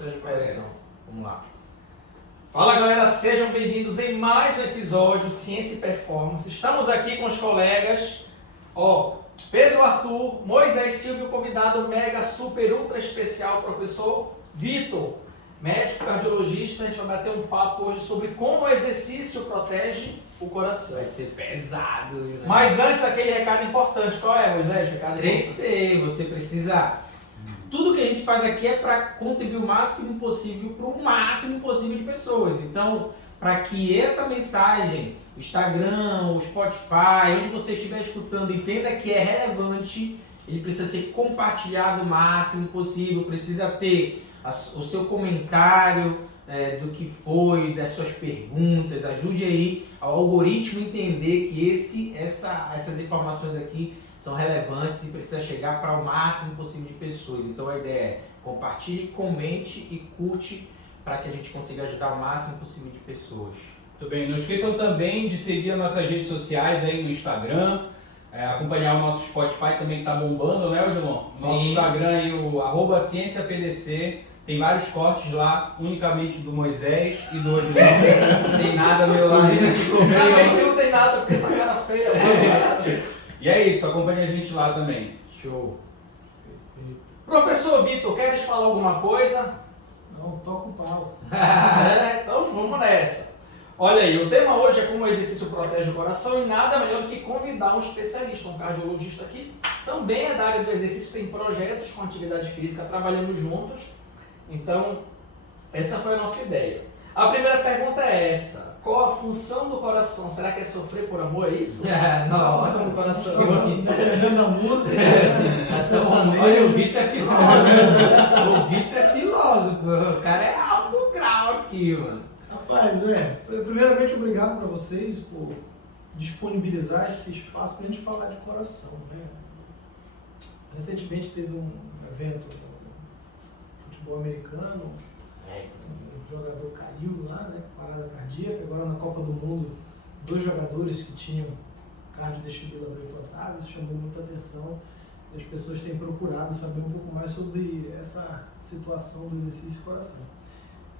protege o coração. Vamos lá. Fala galera, sejam bem-vindos em mais um episódio Ciência e Performance. Estamos aqui com os colegas, Pedro Arthur, Moisés Silvio, convidado mega, super, ultra especial, professor Vitor, médico cardiologista. A gente vai bater um papo hoje sobre como o exercício protege o coração. Vai ser pesado, né? Mas antes, aquele recado importante. Qual é, Moisés? Recado 3C, você precisa... Tudo que a gente faz aqui é para contribuir o máximo possível para o máximo possível de pessoas. Então, para que essa mensagem, o Instagram, o Spotify, onde você estiver escutando, entenda que é relevante, ele precisa ser compartilhado o máximo possível, precisa ter o seu comentário do que foi, das suas perguntas, ajude aí ao algoritmo entender que essas informações aqui são relevantes e precisa chegar para o máximo possível de pessoas. Então a ideia é compartilhe, comente e curte para que a gente consiga ajudar o máximo possível de pessoas. Muito bem, não esqueçam também de seguir as nossas redes sociais aí no Instagram, acompanhar o nosso Spotify também está bombando, né, Odilon? Nosso Instagram e o @CiênciaPDC. Tem vários cortes lá, unicamente do Moisés e do Odilon. Não tem nada meu lá. Também que não tem nada, porque essa cara feia. E é isso, acompanhe a gente lá também. Show! Professor Vitor, queres falar alguma coisa? Não, toca o pau. Então vamos nessa. Olha aí, o tema hoje é como o exercício protege o coração e nada melhor do que convidar um especialista, um cardiologista aqui. Também é da área do exercício, tem projetos com atividade física, trabalhamos juntos. Então, essa foi a nossa ideia. A primeira pergunta é essa. Qual a função do coração? Será que é sofrer por amor, é isso? Não, a função do coração. Dependendo da música, Olha, o Vitor é filósofo. O cara é alto grau aqui, mano. Rapaz, primeiramente obrigado para vocês por disponibilizar esse espaço para a gente falar de coração, né? Recentemente teve um evento no futebol americano, um jogador caiu lá, né, parada cardíaca. Agora na Copa do Mundo, 2 jogadores que tinham cardiodesfibrilador implantado, isso chamou muita atenção e as pessoas têm procurado saber um pouco mais sobre essa situação do exercício coração.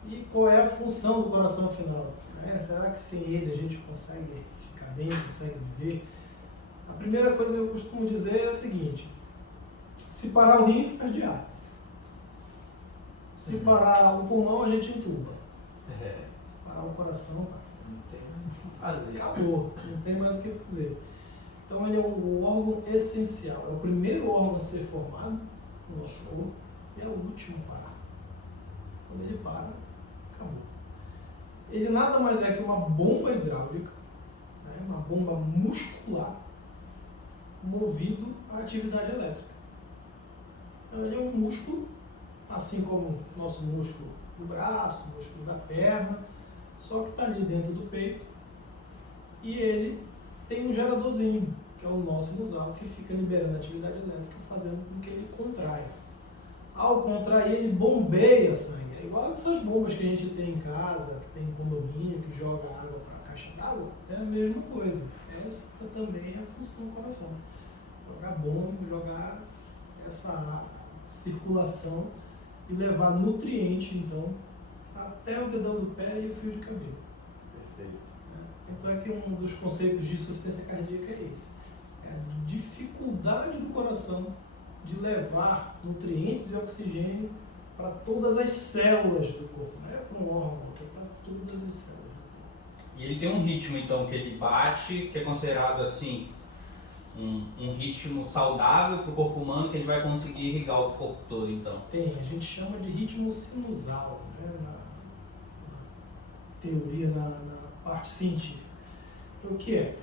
E qual é a função do coração afinal? Será que sem ele a gente consegue ficar bem, consegue viver? A primeira coisa que eu costumo dizer é a seguinte: se parar o rim, fica diálise. Se parar o pulmão, a gente entuba. Se parar o coração, Não tem o que fazer. acabou, não tem mais o que fazer. Então ele é um órgão essencial, é o primeiro órgão a ser formado no nosso corpo e é o último a parar. Quando ele para, acabou. Ele nada mais é que uma bomba hidráulica, né, uma bomba muscular, movido à atividade elétrica. Então ele é um músculo, assim como o nosso músculo do braço, músculo da perna, só que está ali dentro do peito e ele tem um geradorzinho, que é o nosso sinusal, que fica liberando a atividade elétrica, fazendo com que ele contraia. Ao contrair, ele bombeia sangue. É igual essas bombas que a gente tem em casa, que tem em condomínio, que joga água para a caixa d'água, é a mesma coisa. Essa também é a função do coração. Jogar bomba, jogar essa circulação e levar nutriente, então, até o dedão do pé e o fio de cabelo. Perfeito. Então é que um dos conceitos de insuficiência cardíaca é esse. É a dificuldade do coração de levar nutrientes e oxigênio para todas as células do corpo. Não é para um órgão, é para todas as células do corpo. E ele tem um ritmo, então, que ele bate, que é considerado, assim, um ritmo saudável para o corpo humano, que ele vai conseguir irrigar o corpo todo, então. Tem, a gente chama de ritmo sinusal, né, na teoria, na parte científica. Então, o que é?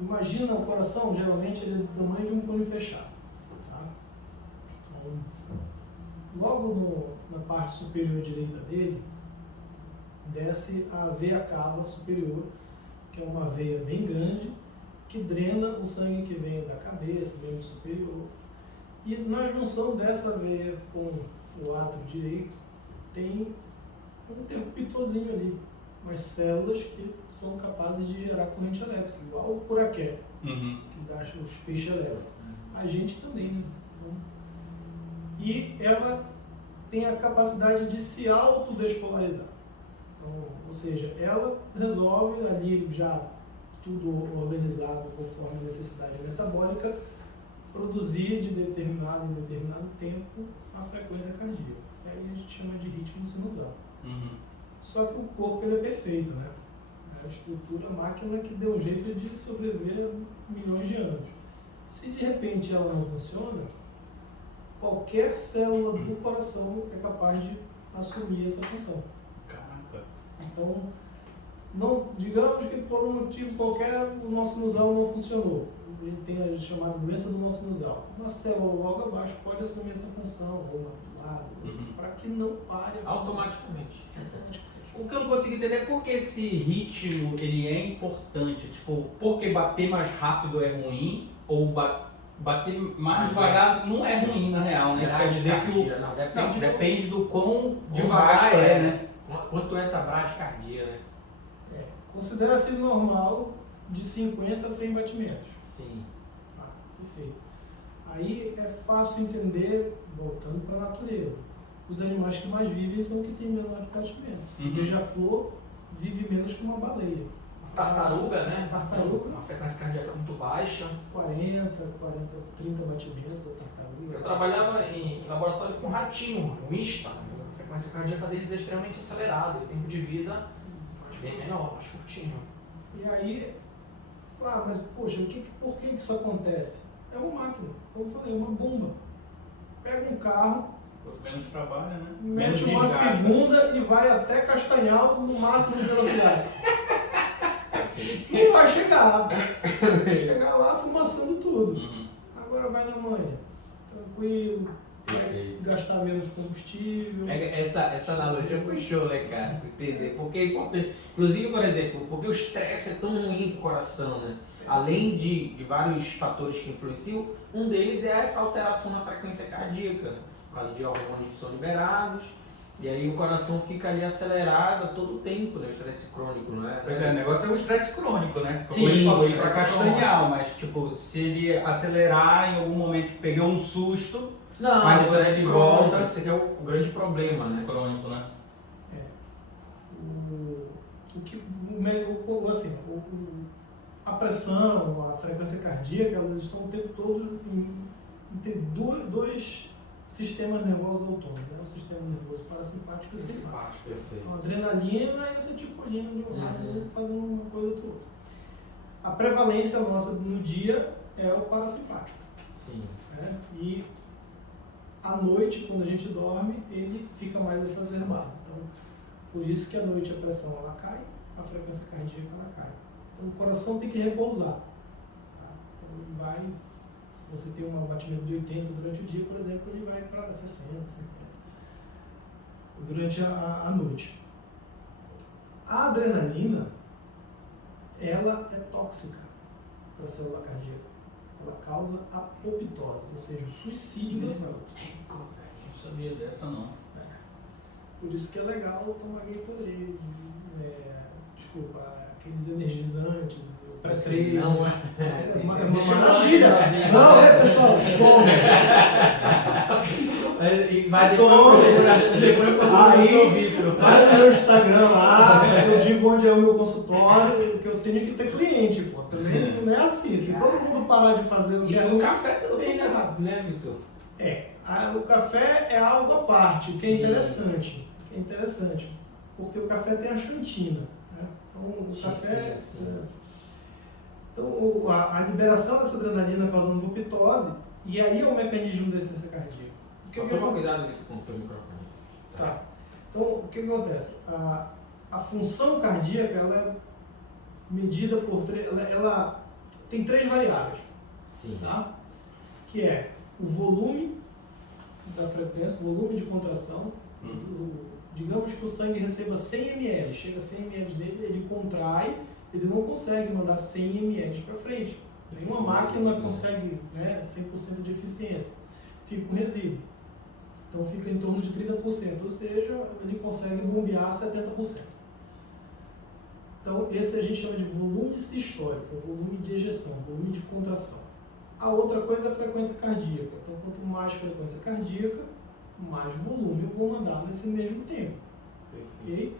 Imagina o coração, geralmente ele é do tamanho de um punho fechado. Tá? Então, logo na parte superior direita dele, desce a veia cava superior, que é uma veia bem grande, que drena o sangue que vem da cabeça, membro superior. E na junção dessa veia com o átrio direito, tem um interruptorzinho ali, umas células que são capazes de gerar corrente elétrica, igual o curaqué, que dá os feixes elétricos. A gente também, né? E ela tem a capacidade de se autodespolarizar. Então, ou seja, ela resolve ali já tudo organizado conforme a necessidade metabólica, produzir de determinado em determinado tempo a frequência cardíaca. Aí a gente chama de ritmo sinusal. Só que o corpo ele é perfeito, né? A estrutura, a máquina que deu um jeito de sobreviver milhões de anos. Se de repente ela não funciona, qualquer célula do coração é capaz de assumir essa função. Caraca. Então, não, digamos que por um motivo qualquer o nosso sinusal não funcionou. Ele tem a chamada doença do nosso sinusal. Uma célula logo abaixo pode assumir essa função, ou do lado, para que não pare a função. Automaticamente. O que eu não consigo entender é por que esse ritmo ele é importante. Tipo, porque bater mais rápido é ruim ou bater mais devagar não é ruim na real, né? Quer dizer que o... Não, Não, depende do quão devagar devagar é, né? Quanto é essa bradicardia, né? Considera-se normal de 50 a 100 batimentos. Sim. Ah, perfeito. Aí é fácil entender, voltando para a natureza. Os animais que mais vivem são os que têm menores batimentos. O beija-flor vive menos que uma baleia. Tartaruga, né? Tartaruga. Uma frequência cardíaca muito baixa. 40, 30 batimentos, a tartaruga. Eu trabalhava em laboratório com ratinho, o INSTA. A frequência cardíaca deles é extremamente acelerada. O tempo de vida bem menor, mais curtinho. E aí, mas poxa, por que isso acontece? É uma máquina, como eu falei, uma bomba. Pega um carro, Quanto menos trabalha, né? Menos mete uma desgasta. segunda e vai até Castanhal no máximo de velocidade. Não vai chegar. Vai chegar lá fumaçando tudo. Agora vai na manhã, tranquilo, vai Perfeito. gastar menos combustível. Essa analogia foi show, né, cara? Entender? Porque é importante. Inclusive, por exemplo, porque o estresse é tão ruim pro coração, né? Além de vários fatores que influenciam, um deles é essa alteração na frequência cardíaca, né? Por causa de hormônios que são liberados, e aí o coração fica ali acelerado a todo tempo, né? O estresse crônico, não é? Pois é, o negócio é o estresse crônico, né? Como Sim, ele falou, ir o pra estresse Castanhal, mas tipo, se ele acelerar em algum momento, pegou um susto, Não, mas o estresse ele crônico, volta. esse aqui é o grande problema, né? crônico, né? A pressão, a frequência cardíaca, elas estão o tempo todo entre dois sistemas nervosos autônomos, né? O sistema nervoso parasimpático e simpático. Perfeito. A adrenalina e acetilcolina de um lado, fazendo uma coisa do outro. A prevalência nossa no dia é o parasimpático. Sim. Né? E à noite, quando a gente dorme, ele fica mais exacerbado. Então, por isso que à noite a pressão ela cai, a frequência cardíaca ela cai. Então, o coração tem que repousar. Tá? Então, ele vai, se você tem um batimento de 80 durante o dia, por exemplo, ele vai para 60, 50 durante a noite. A adrenalina, ela é tóxica para a célula cardíaca. Ela causa apoptose, ou seja, o suicídio da célula. Não sabia dessa não. Por isso que é legal tomar Gatorade, aqueles energizantes, pré-treinos. Não, É uma Deixa eu maravilha. lanche, Não, pessoal, tome. E vai Tome. depois Aí, vai no meu Instagram lá, eu digo onde é o meu consultório, que eu tenho que ter cliente, pô. Também não é assim. Se todo mundo parar de fazer o que E é o café também, eu tô errado. né, Vitor? O café é algo à parte, o que é interessante. Porque o café tem a xantina. Né? Então, o café. Sim. Então, a liberação dessa adrenalina causando apoptose, e aí é o mecanismo da essência cardíaca. Só toma cuidado, Vitor, com o teu microfone. Tá. Então, o que acontece? A função cardíaca, ela é medida por ela tem 3 variáveis. Sim. Tá? Que é o volume da frequência, o volume de contração. Digamos que o sangue receba 100 ml, chega a 100 ml dele, ele contrai, ele não consegue mandar 100 ml para frente. Nenhuma máquina consegue 100% de eficiência. Fica um resíduo. Então fica em torno de 30%, ou seja, ele consegue bombear 70%. Então esse a gente chama de volume sistólico, volume de ejeção, volume de contração. A outra coisa é a frequência cardíaca. Então quanto mais frequência cardíaca, mais volume eu vou mandar nesse mesmo tempo. Ok?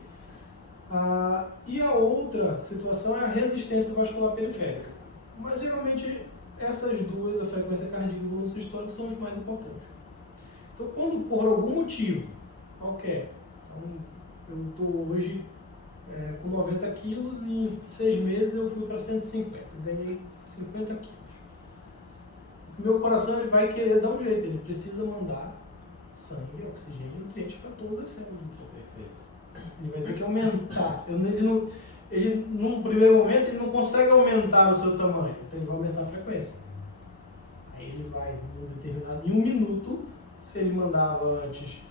E a outra situação é a resistência vascular periférica. Mas geralmente essas duas, a frequência cardíaca e o volume sistólico, são os mais importantes. Então, quando por algum motivo, qualquer, então, eu estou hoje com 90 quilos e em 6 meses eu fui para 150, ganhei 50 quilos. O meu coração ele vai querer dar um jeito, ele precisa mandar sangue, oxigênio e nutrientes para todas as células do corpo. Ele vai ter que aumentar. Ele, num primeiro momento, ele não consegue aumentar o seu tamanho, então ele vai aumentar a frequência. Aí ele vai, em 1 minuto, se ele mandava antes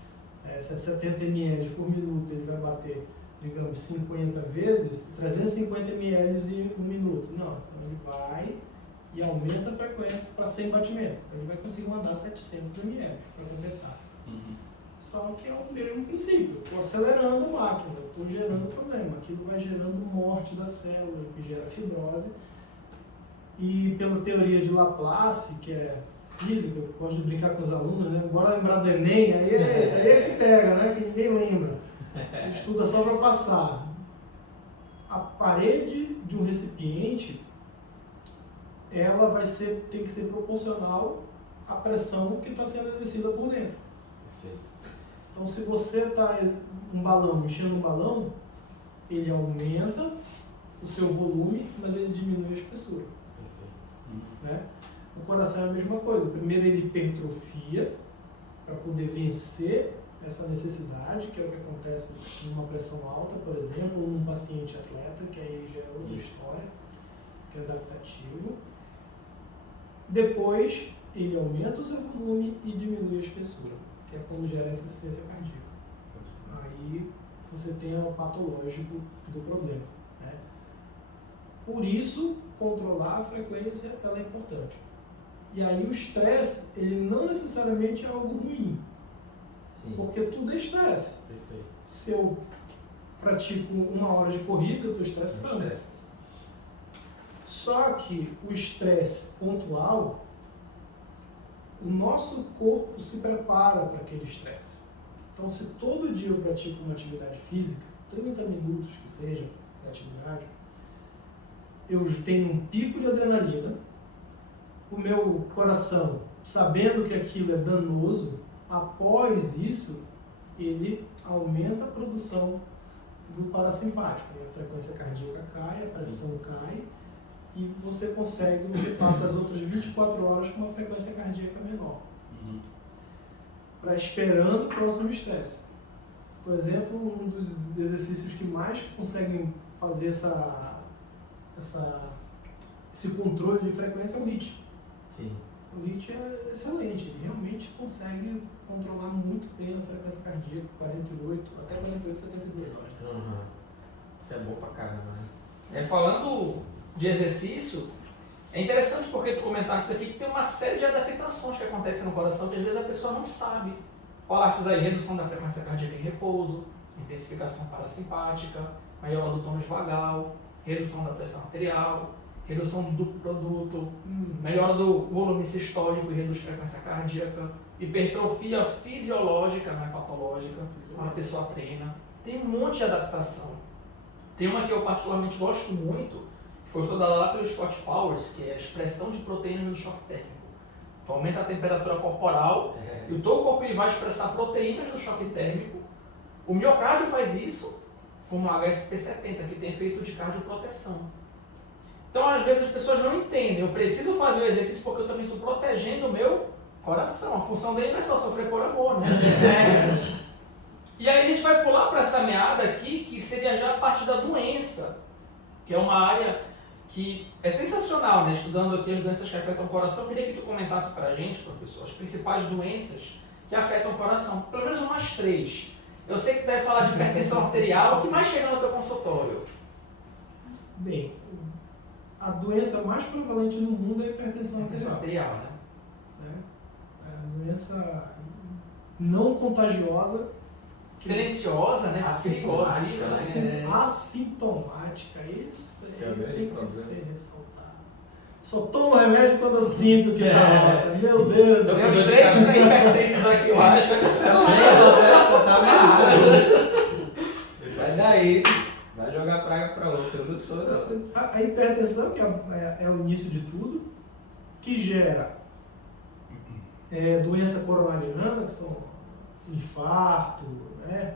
70 ml por minuto, ele vai bater, digamos, 50 vezes, 350 ml em 1 minuto. Não, então ele vai e aumenta a frequência para 100 batimentos. Então ele vai conseguir mandar 700 ml para compensar. Só que é o mesmo princípio. Estou acelerando a máquina, estou gerando problema. Aquilo vai gerando morte da célula, que gera fibrose. E pela teoria de Laplace, que é física, eu gosto de brincar com os alunos, né? Agora lembrar do Enem, aí é que pega, né? Que ninguém lembra. Estuda só para passar. A parede de um recipiente, ela tem que ser proporcional à pressão que está sendo exercida por dentro. Então, se você está enchendo um balão, ele aumenta o seu volume, mas ele diminui a espessura. Né? O coração é a mesma coisa. Primeiro ele hipertrofia para poder vencer essa necessidade, que é o que acontece numa pressão alta, por exemplo, ou num paciente atleta, que aí já é outra história, que é adaptativo. Depois, ele aumenta o seu volume e diminui a espessura, que é quando gera a insuficiência cardíaca. Aí você tem o patológico do problema. Né? Por isso, controlar a frequência ela é importante. E aí o estresse, ele não necessariamente é algo ruim. Sim. Porque tudo é estresse. Perfeito. Se eu pratico 1 hora de corrida, eu estou estressando. Só que o estresse pontual, o nosso corpo se prepara para aquele estresse. Então, se todo dia eu pratico uma atividade física, 30 minutos que seja de atividade, eu tenho um pico de adrenalina, o meu coração, sabendo que aquilo é danoso, após isso, ele aumenta a produção do parasimpático. A frequência cardíaca cai, a pressão cai, e você passa as outras 24 horas com uma frequência cardíaca menor. Esperando o próximo estresse. Por exemplo, um dos exercícios que mais conseguem fazer esse controle de frequência é o HIIT. Sim. O HIIT é excelente, ele realmente consegue controlar muito bem a frequência cardíaca, 48, até 48, 72 horas. Isso é bom pra caramba, né? Falando de exercício, é interessante porque tu comentaste aqui que tem uma série de adaptações que acontecem no coração que às vezes a pessoa não sabe. Falaste aí, redução da frequência cardíaca em repouso, intensificação parasimpática, melhora do tônus vagal, redução da pressão arterial, redução do duplo produto, melhora do volume sistólico e reduz frequência cardíaca, hipertrofia fisiológica, não é patológica, quando a pessoa treina. Tem um monte de adaptação. Tem uma que eu particularmente gosto muito, que foi estudada lá pelo Scott Powers, que é a expressão de proteínas do choque térmico. Tu aumenta a temperatura corporal e o teu corpo ele vai expressar proteínas do choque térmico. O miocárdio faz isso com uma HSP70, que tem efeito de cardioproteção. Então, às vezes, as pessoas não entendem. Eu preciso fazer o exercício porque eu também estou protegendo o meu coração. A função dele não é só sofrer por amor, né? E aí a gente vai pular para essa meada aqui, que seria já a parte da doença, que é uma área que é sensacional, né? Estudando aqui as doenças que afetam o coração. Eu queria que tu comentasse para a gente, professor, as principais doenças que afetam o coração. Pelo menos umas 3. Eu sei que tu deve falar de hipertensão arterial. O que mais chega no teu consultório? Bem, a doença mais prevalente no mundo é a hipertensão arterial. Né? É a doença não contagiosa. Silenciosa, né? Assintomática, isso aí tem que ser ressaltado. Só tomo remédio quando eu sinto que tá alta. Meu Deus Então do tem céu. uns 3 hipertensos aqui, eu acho. Tá amarrado. Mas daí, vai jogar praga pra outro, eu não sou não. A hipertensão, que é o início de tudo, que gera doença coronariana, que são infarto, né?